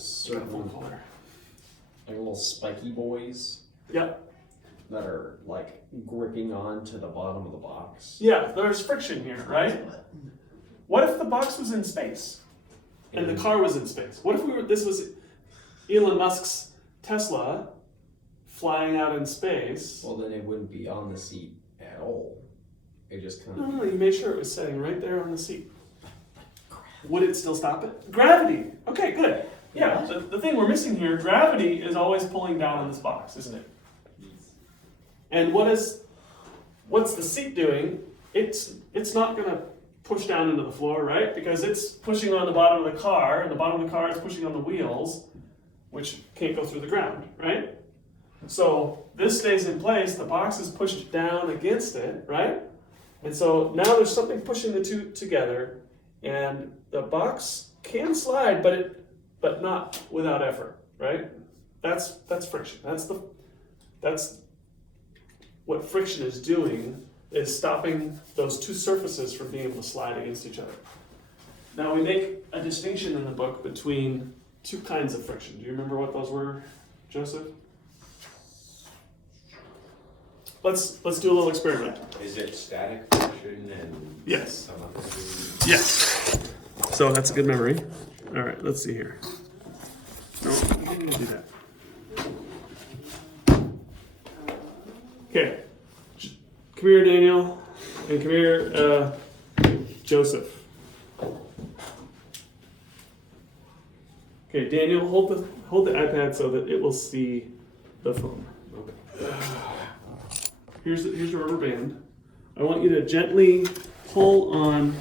certain like little spiky boys. Yep. That are like gripping onto the bottom of the box. Yeah, there's friction here, right? What if the box was in space and the car was in space? What if this was Elon Musk's Tesla flying out in space? Well, then it wouldn't be on the seat at all. It just kind of... No, you made sure it was sitting right there on the seat. Would it still stop it? Gravity. Okay, good. Yeah, the thing we're missing here, gravity is always pulling down on this box, isn't it? And what's the seat doing? It's not going to push down into the floor, right? Because it's pushing on the bottom of the car, and the bottom of the car is pushing on the wheels, which can't go through the ground, right? So this stays in place, the box is pushed down against it, right? And so now there's something pushing the two together, and the box can slide, but not without effort, right? That's friction. That's what friction is doing, is stopping those two surfaces from being able to slide against each other. Now we make a distinction in the book between two kinds of friction. Do you remember what those were, Joseph? Let's do a little experiment. Is it static friction and Yes. some other? Yes. So that's a good memory. All right, let's see here. No, I didn't do that. Okay. Come here, Daniel, and come here, Joseph. Okay, Daniel, hold the iPad so that it will see the phone. Okay. Here's the rubber band. I want you to gently pull on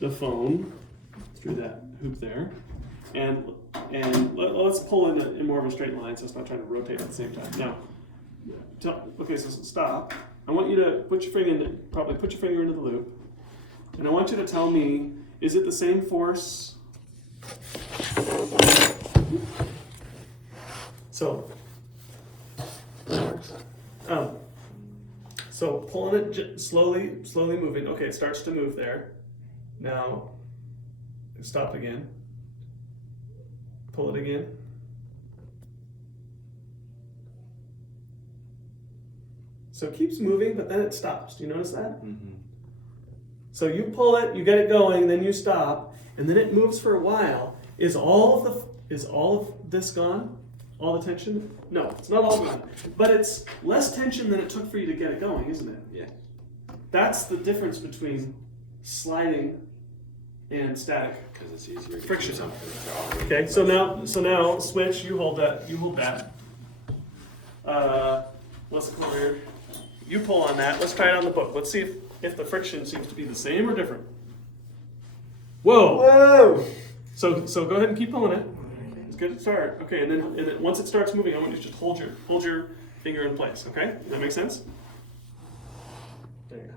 the phone through that hoop there, and let's pull in more of a straight line so it's not trying to rotate at the same time. Now, okay, so stop. I want you to put your finger into the loop, and I want you to tell me, is it the same force? So pulling it slowly moving. Okay, it starts to move there. Now, stop again. Pull it again. So it keeps moving, but then it stops. Do you notice that? Mm-hmm. So you pull it, you get it going, then you stop, and then it moves for a while. Is all of this gone? All the tension? No, it's not all gone. But it's less tension than it took for you to get it going, isn't it? Yeah. That's the difference between sliding and static. Because it's easier to Friction. do something. Okay, so now switch. You hold that. You hold that. Let's come over here. You pull on that. Let's try it on the book. Let's see if the friction seems to be the same or different. Whoa! Whoa! So go ahead and keep pulling it. It's good to start. Okay, and then once it starts moving, I want you to just hold your finger in place. Okay, does that make sense? There you go.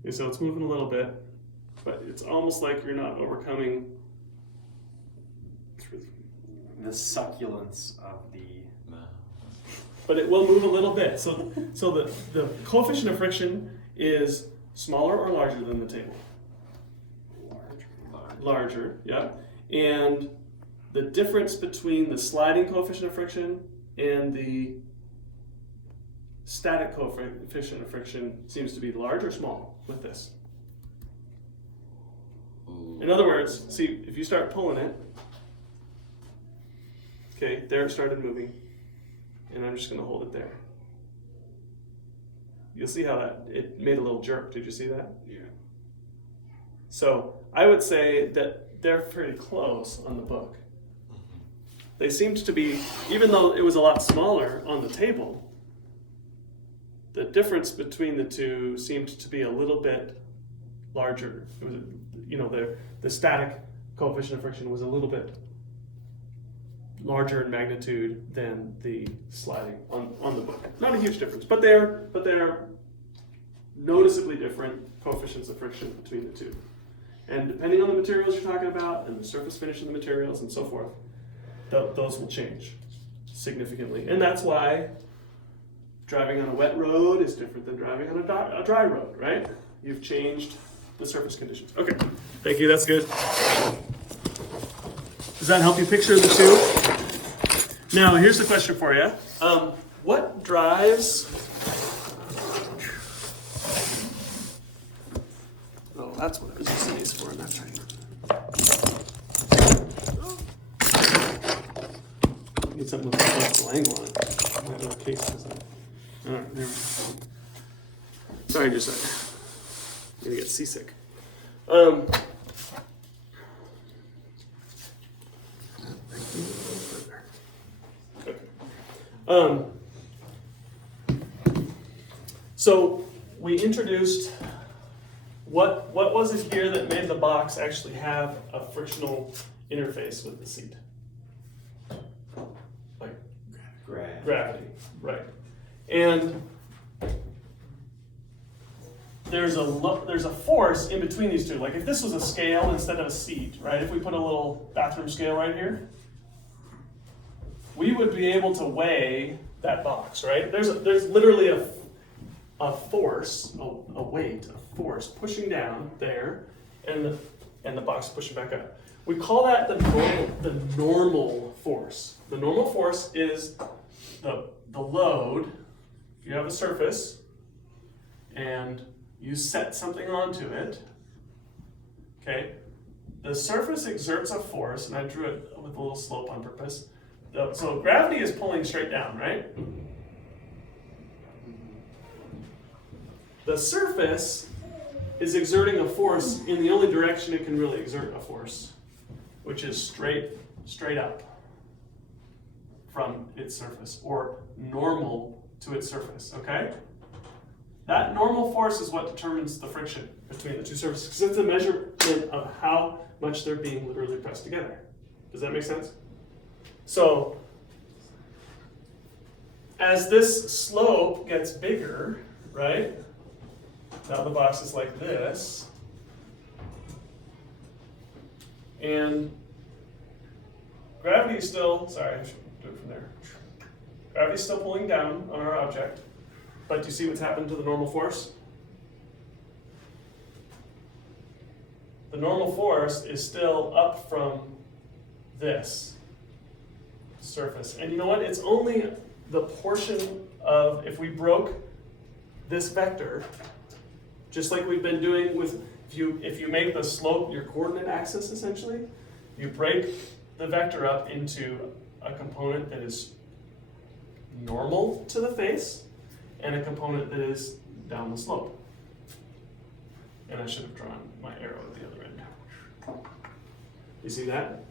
Okay, so it's moving a little bit, but it's almost like you're not overcoming The succulence of the... but it will move a little bit. So the coefficient of friction is smaller or larger than the table? Larger, yeah. And the difference between the sliding coefficient of friction and the static coefficient of friction seems to be large or small with this. In other words, see, if you start pulling it, okay, there it started moving, and I'm just going to hold it there. You'll see how it made a little jerk. Did you see that? Yeah. So I would say that they're pretty close on the book. They seemed to be, even though it was a lot smaller on the table, the difference between the two seemed to be a little bit larger. It was, the static coefficient of friction was a little bit larger in magnitude than the sliding on the book. Not a huge difference, but they're noticeably different coefficients of friction between the two. And depending on the materials you're talking about and the surface finish of the materials and so forth, those will change significantly. And that's why driving on a wet road is different than driving on a dry road, right? You've changed the surface conditions. Okay, thank you, that's good. Does that help you picture the two? Now, here's the question for you. What drives... Oh, that's what I was using these for, that's right. Need something with a flexible angle on it. My other case doesn't. All right, there we go. Sorry, just I'm gonna get seasick. So we introduced what was it here that made the box actually have a frictional interface with the seat? Like gravity, right? And there's a force in between these two. Like if this was a scale instead of a seat, right? If we put a little bathroom scale right here, we would be able to weigh that box, right? There's literally a force, a weight, a force pushing down there, and the box pushing back up. We call that the normal force. The normal force is the load. You have a surface, and you set something onto it. Okay, the surface exerts a force, and I drew it with a little slope on purpose. So gravity is pulling straight down, right? The surface is exerting a force in the only direction it can really exert a force, which is straight up from its surface, or normal to its surface, okay? That normal force is what determines the friction between the two surfaces, because it's a measurement of how much they're being literally pressed together. Does that make sense? So, as this slope gets bigger, right? Now the box is like this. And gravity is still, sorry, I should do it from there. Gravity is still pulling down on our object. But do you see what's happened to the normal force? The normal force is still up from this surface. And you know what? It's only the portion of, if we broke this vector, just like we've been doing with, if you make the slope your coordinate axis essentially, you break the vector up into a component that is normal to the face and a component that is down the slope. And I should have drawn my arrow at the other end. You see that?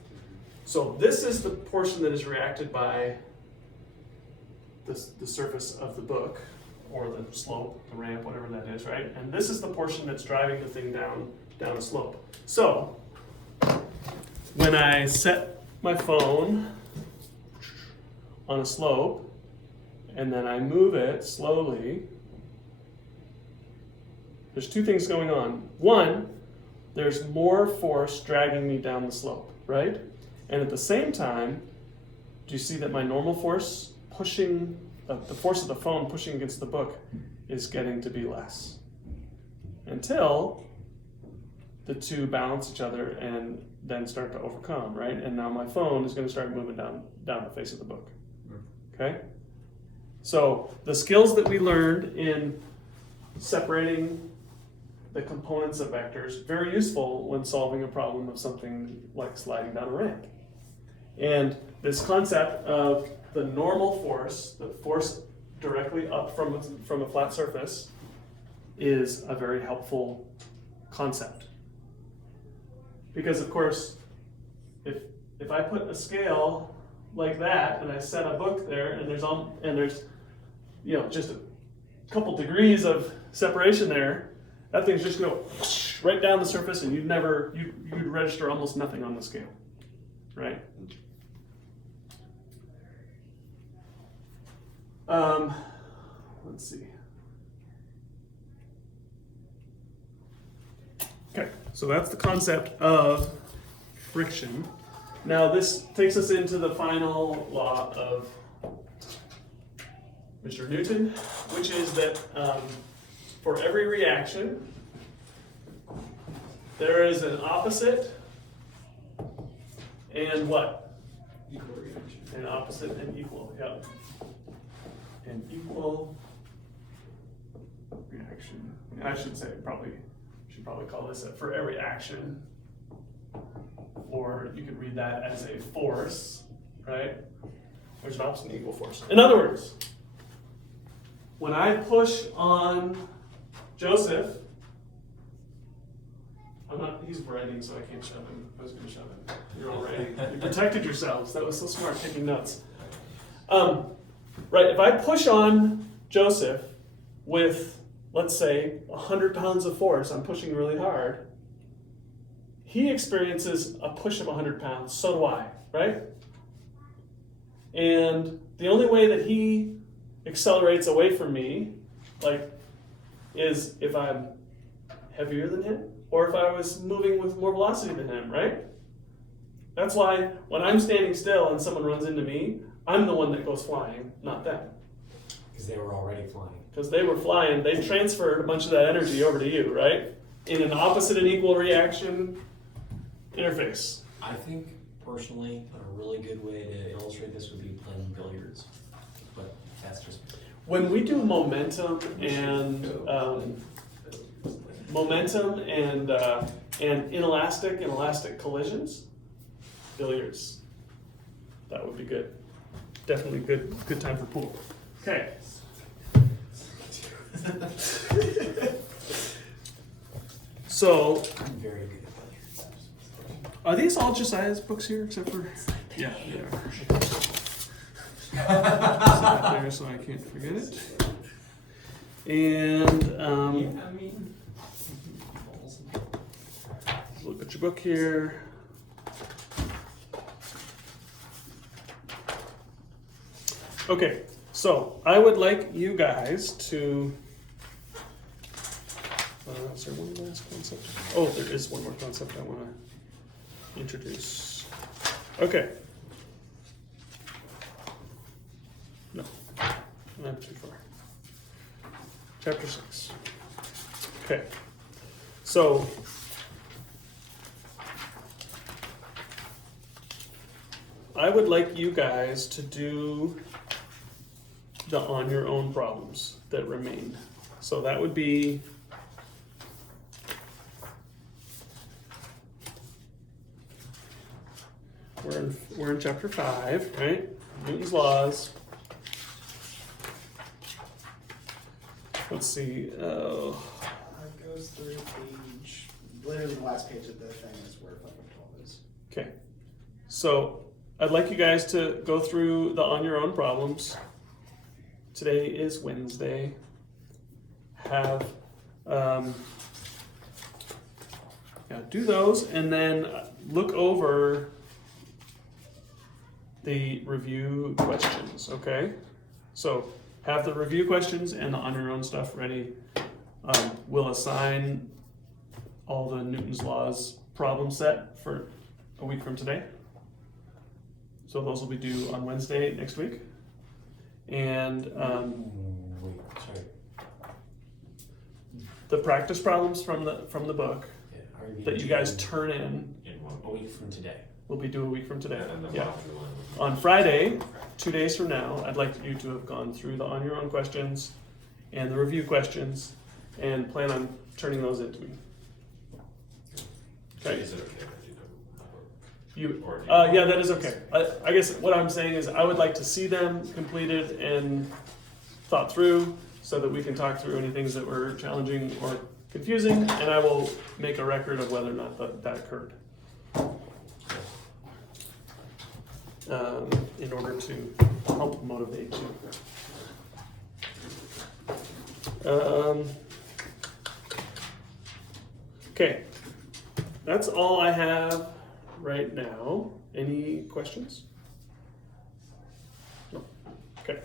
So this is the portion that is reacted by the surface of the book, or the slope, the ramp, whatever that is, right? And this is the portion that's driving the thing down a slope. So when I set my phone on a slope, and then I move it slowly, there's two things going on. One, there's more force dragging me down the slope, right? And at the same time, do you see that my normal force pushing, the force of the phone pushing against the book is getting to be less? Until the two balance each other and then start to overcome, right? And now my phone is going to start moving down the face of the book, okay? So the skills that we learned in separating the components of vectors, very useful when solving a problem of something like sliding down a ramp. And this concept of the normal force, the force directly up from a flat surface, is a very helpful concept. Because of course, if I put a scale like that and I set a book there and there's just a couple degrees of separation there, that thing's just going to go right down the surface, and you'd register almost nothing on the scale, right? Let's see. Okay, so that's the concept of friction. Now this takes us into the final law of Mr. Newton, which is that for every reaction, there is an opposite and what? Equal reaction. An opposite and equal, yep. An equal reaction. I should say should probably call this for every action. Or you could read that as a force, right? There's an opposite and equal force. In other words, when I push on Joseph, he's writing, so I can't shove him. I was going to shove him. You're all writing. You protected yourselves. That was so smart, taking notes. Right, if I push on Joseph with, let's say, 100 pounds of force, I'm pushing really hard, he experiences a push of 100 pounds, so do I, right? And the only way that he accelerates away from me, is if I'm heavier than him, or if I was moving with more velocity than him, right? That's why when I'm standing still and someone runs into me, I'm the one that goes flying, not them. Because they were already flying. Because they were flying, they transferred a bunch of that energy over to you, right? In an opposite and equal reaction interface. I think, personally, a really good way to illustrate this would be playing billiards. But that's just me. When we do momentum and inelastic and elastic collisions, billiards. That would be good. Definitely good time for pool. Okay. So, I'm very good at billiards. are these all Josiah's books here, except for? Yeah, they are. Set that there so I can't forget it. And look at your book here. Okay, so I would like you guys to. Is there one last concept? Oh, there is one more concept I want to introduce. Okay. No, not too far. Chapter 6. Okay, so I would like you guys to do the on your own problems that remain. So that would be we're in chapter 5, right? Newton's laws. Let's see. It goes through page, literally the last page of the thing is where fucking 12 is. Okay. So I'd like you guys to go through the on your own problems. Today is Wednesday. Do those and then look over the review questions, okay? So have the review questions and the on your own stuff ready. We'll assign all the Newton's laws problem set for a week from today. So those will be due on Wednesday next week. And Wait, sorry. the practice problems from the book Yeah, are we that you guys turn in a week from today? will be due a week from today. And then Yeah. module one. On Friday, 2 days from now, I'd like you to have gone through the on your own questions and the review questions and plan on turning those into me. Okay. Is it okay if I do them? You, Or do you- yeah, that is okay. I guess what I'm saying is I would like to see them completed and thought through so that we can talk through any things that were challenging or confusing, and I will make a record of whether or not that occurred. In order to help motivate you. Okay, that's all I have right now. Any questions? No. Okay.